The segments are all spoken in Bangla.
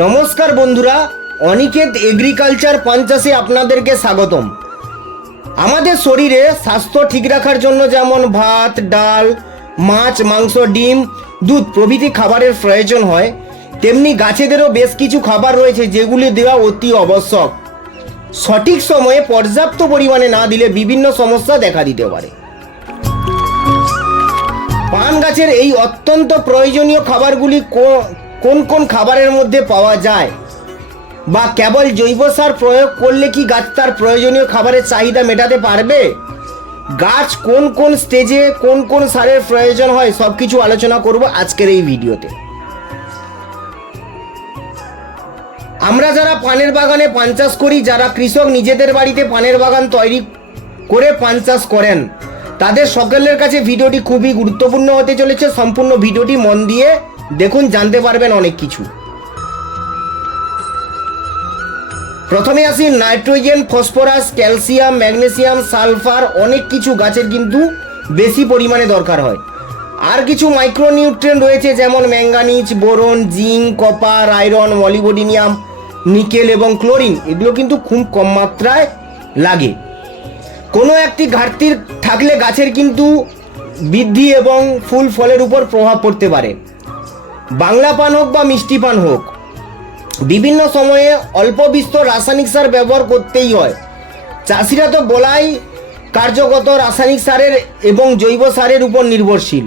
নমস্কার বন্ধুরা, অনিকেত এগ্রিকালচার পঞ্চাশে আপনাদেরকে স্বাগতম। আমাদের শরীরে স্বাস্থ্য ঠিক রাখার জন্য যেমন ভাত, ডাল, মাছ, মাংস, ডিম, দুধ প্রভৃতি খাবারের প্রয়োজন হয়, তেমনি গাছেদেরও বেশ কিছু খাবার রয়েছে যেগুলি দেওয়া অতি আবশ্যক। সঠিক সময়ে পর্যাপ্ত পরিমাণে না দিলে বিভিন্ন সমস্যা দেখা দিতে পারে। পান গাছের এই অত্যন্ত প্রয়োজনীয় খাবারগুলি কোন কোন খাবারের মধ্যে পাওয়া যায়, বা কেবল জৈব সার প্রয়োগ করলে কি গাছ তার প্রয়োজনীয় খাবারের চাহিদা মেটাতে পারবে? গাছ কোন কোন স্টেজে কোন কোন সারের প্রয়োজন হয় সব কিছু আলোচনা করব আজকের এই ভিডিওতে। আমরা যারা পানের বাগানে পান চাষ করি, যারা কৃষক নিজেদের বাড়িতে পানের বাগান তৈরি করে পান চাষ করেন, তাদের সকলের কাছে ভিডিওটি খুবই গুরুত্বপূর্ণ হতে চলেছে। সম্পূর্ণ ভিডিওটি মন দিয়ে দেখুন, জানতে পারবেন অনেক কিছু। প্রথমে আসি nitrogen, phosphorus, calcium, magnesium, sulphur, অনেক কিছু গাছের কিন্তু বেশি পরিমাণে দরকার হয়। আর কিছু মাইক্রোনিউট্রিয়েন্ট রয়েছে যেমন manganese, boron, zinc, copper, iron, molybdenum, nickel এবং ক্লোরিন, এগুলো কিন্তু খুব কম মাত্রায় লাগে। কোনো একটি ঘাটতি থাকলে গাছের কিন্তু বৃদ্ধি এবং ফুল ফলের উপর প্রভাব পড়তে পারে। বাংলা পান হোক বা মিষ্টি পান হোক, বিভিন্ন সময়ে অল্প বিস্তর রাসায়নিক সার ব্যবহার করতেই হয়। চাষিরা তো বলাই কার্যগত রাসায়নিক সারের এবং জৈব সারের উপর নির্ভরশীল।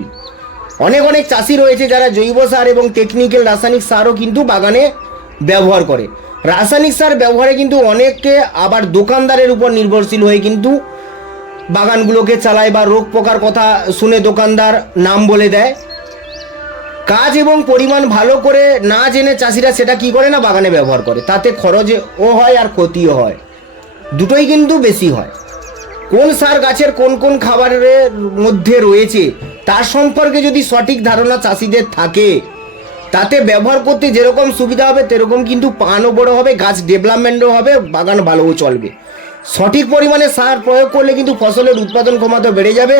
অনেক চাষি রয়েছে যারা জৈব সার এবং টেকনিক্যাল রাসায়নিক সারও কিন্তু বাগানে ব্যবহার করে। রাসায়নিক সার ব্যবহারে কিন্তু অনেকে আবার দোকানদারের উপর নির্ভরশীল হয়ে কিন্তু বাগানগুলোকে চালায়, বা রোগ পোকার কথা শুনে দোকানদার নাম বলে দেয়। কাজ এবং পরিমাণ ভালো করে না জেনে চাষিরা সেটা কি করে না, বাগানে ব্যবহার করে। তাতে খরচও হয় আর ক্ষতিও হয়, দুটোই কিন্তু বেশি হয়। কোন সার গাছের কোন কোন খাবারের মধ্যে রয়েছে তার সম্পর্কে যদি সঠিক ধারণা চাষিদের থাকে, তাতে ব্যবহার করতে যেরকম সুবিধা হবে সেরকম কিন্তু পানও বড় হবে, গাছ ডেভেলপমেন্টও হবে, বাগান ভালোও চলবে। সঠিক পরিমাণে সার প্রয়োগ করলে কিন্তু ফসলের উৎপাদন ক্ষমতা বেড়ে যাবে।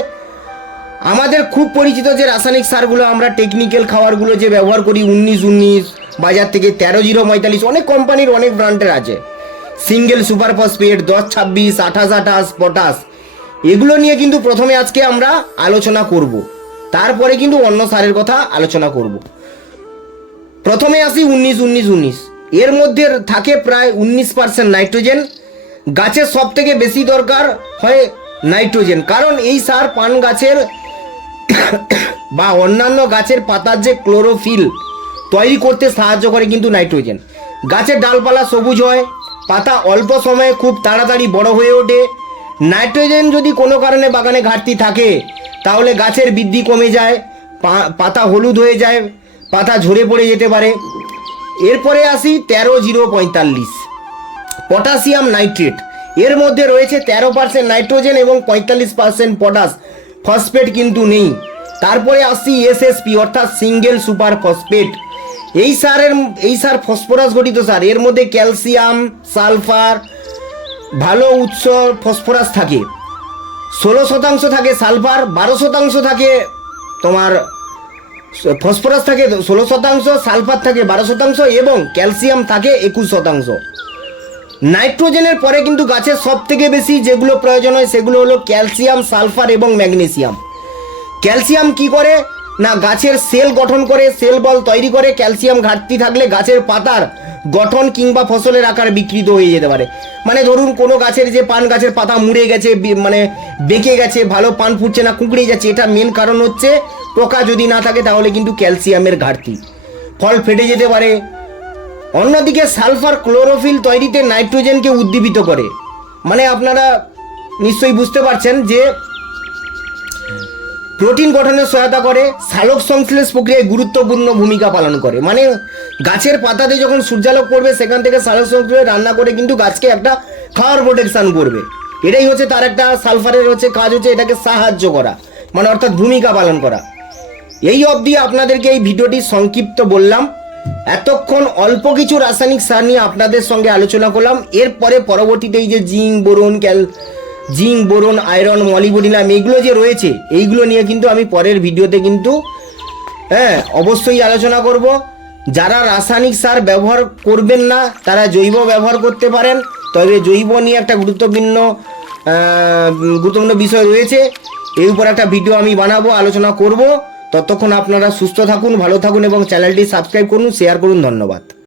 আমাদের খুব পরিচিত যে রাসায়নিক সারগুলো, আমরা টেকনিক্যাল খাবারগুলো যে ব্যবহার করি, 19-19 বাজার থেকে 13-0-45, অনেক কোম্পানির অনেক ব্র্যান্ডের আছে। সিঙ্গেল সুপার ফসফেট, 10-26, 28-28, পটাশ, এগুলো নিয়ে কিন্তু প্রথমে আজকে আমরা আলোচনা করব, তারপরে কিন্তু অন্য সারের কথা আলোচনা করব। প্রথমে আসি 19-19-19, এর মধ্যে থাকে প্রায় 19% নাইট্রোজেন। গাছের সব থেকে বেশি দরকার হয় নাইট্রোজেন, কারণ এই সার পান গাছের বা অন্যান্য গাছের পাতার যে ক্লোরোফিল তৈরি করতে সাহায্য করে কিন্তু নাইট্রোজেন। গাছের ডালপালা সবুজ হয়, পাতা অল্প সময়ে খুব তাড়াতাড়ি বড় হয়ে ওঠে। নাইট্রোজেন যদি কোনো কারণে বাগানে ঘাটতি থাকে তাহলে গাছের বৃদ্ধি কমে যায়, পাতা হলুদ হয়ে যায়, পাতা ঝরে পড়ে যেতে পারে। এরপরে আসি 13-0-45 পটাশিয়াম নাইট্রেট, এর মধ্যে রয়েছে 13% নাইট্রোজেন এবং 45% পটাশ, ফসফেট কিন্তু নেই। তারপরে আসি এসএসপি অর্থাৎ সিঙ্গেল সুপার ফসফেট, এই সার ফসফরাস গঠিত সার। এর মধ্যে ক্যালসিয়াম, সালফার, ভালো উৎস ফসফরাস থাকে, 16% থাকে সালফার, 12% থাকে তোমার ফসফরাস থাকে 16%, সালফার থাকে 12% এবং ক্যালসিয়াম থাকে 21%। নাইট্রোজেনের পরে কিন্তু গাছের সব থেকে বেশি যেগুলো প্রয়োজন হয় সেগুলো হলো ক্যালসিয়াম, সালফার এবং ম্যাগনেসিয়াম। ক্যালসিয়াম কি করে না, গাছের সেল গঠন করে, সেল বল তৈরি করে। ক্যালসিয়াম ঘাটতি থাকলে গাছের পাতার গঠন কিংবা ফসলের আকার বিকৃত হয়ে যেতে পারে। মানে ধরুন কোনো গাছের যে পান গাছের পাতা মুড়ে গেছে, মানে বেঁকে গেছে, ভালো পান ফুটছে না, কুঁকড়ে যাচ্ছে, এটা মেন কারণ হচ্ছে পোকা যদি না থাকে তাহলে কিন্তু ক্যালসিয়ামের ঘাটতি, ফল ফেটে যেতে পারে। অন্যদিকে সালফার ক্লোরোফিল তৈরিতে নাইট্রোজেনকে উদ্দীপিত করে। মানে আপনারা নিশ্চয়ই বুঝতে পারছেন যে প্রোটিন গঠনে সহায়তা করে, সালোক সংশ্লেষ প্রক্রিয়ায় গুরুত্বপূর্ণ ভূমিকা পালন করে। মানে গাছের পাতাতে যখন সূর্যালোক পড়বে সেখান থেকে সালোক সংশ্লেষ রান্না করে কিন্তু গাছকে একটা খাওয়ার প্রোটেকশন করবে। এটাই হচ্ছে তার একটা, সালফারের হচ্ছে কাজ হচ্ছে এটাকে সাহায্য করা, মানে অর্থাৎ ভূমিকা পালন করা। এই অবধি আপনাদেরকে এই ভিডিওটি সংক্ষিপ্ত বললাম। এতক্ষণ অল্প কিছু রাসায়নিক সার নিয়ে আপনাদের সঙ্গে আলোচনা করলাম। এরপরে পরবর্তীতে এই যে জিঙ্ক, বোরন, আয়রন, মলিবডেনিয়াম, এইগুলো যে রয়েছে এইগুলো নিয়ে কিন্তু আমি পরের ভিডিওতে কিন্তু অবশ্যই আলোচনা করব। যারা রাসায়নিক সার ব্যবহার করবেন না তারা জৈব ব্যবহার করতে পারেন, তবে জৈব নিয়ে একটা গুরুত্বপূর্ণ বিষয় রয়েছে, এই উপর একটা ভিডিও আমি বানাবো, আলোচনা করব। ততক্ষণ আপনারা সুস্থ থাকুন, ভালো থাকুন এবং চ্যানেলটি সাবস্ক্রাইব করুন, শেয়ার করুন। ধন্যবাদ।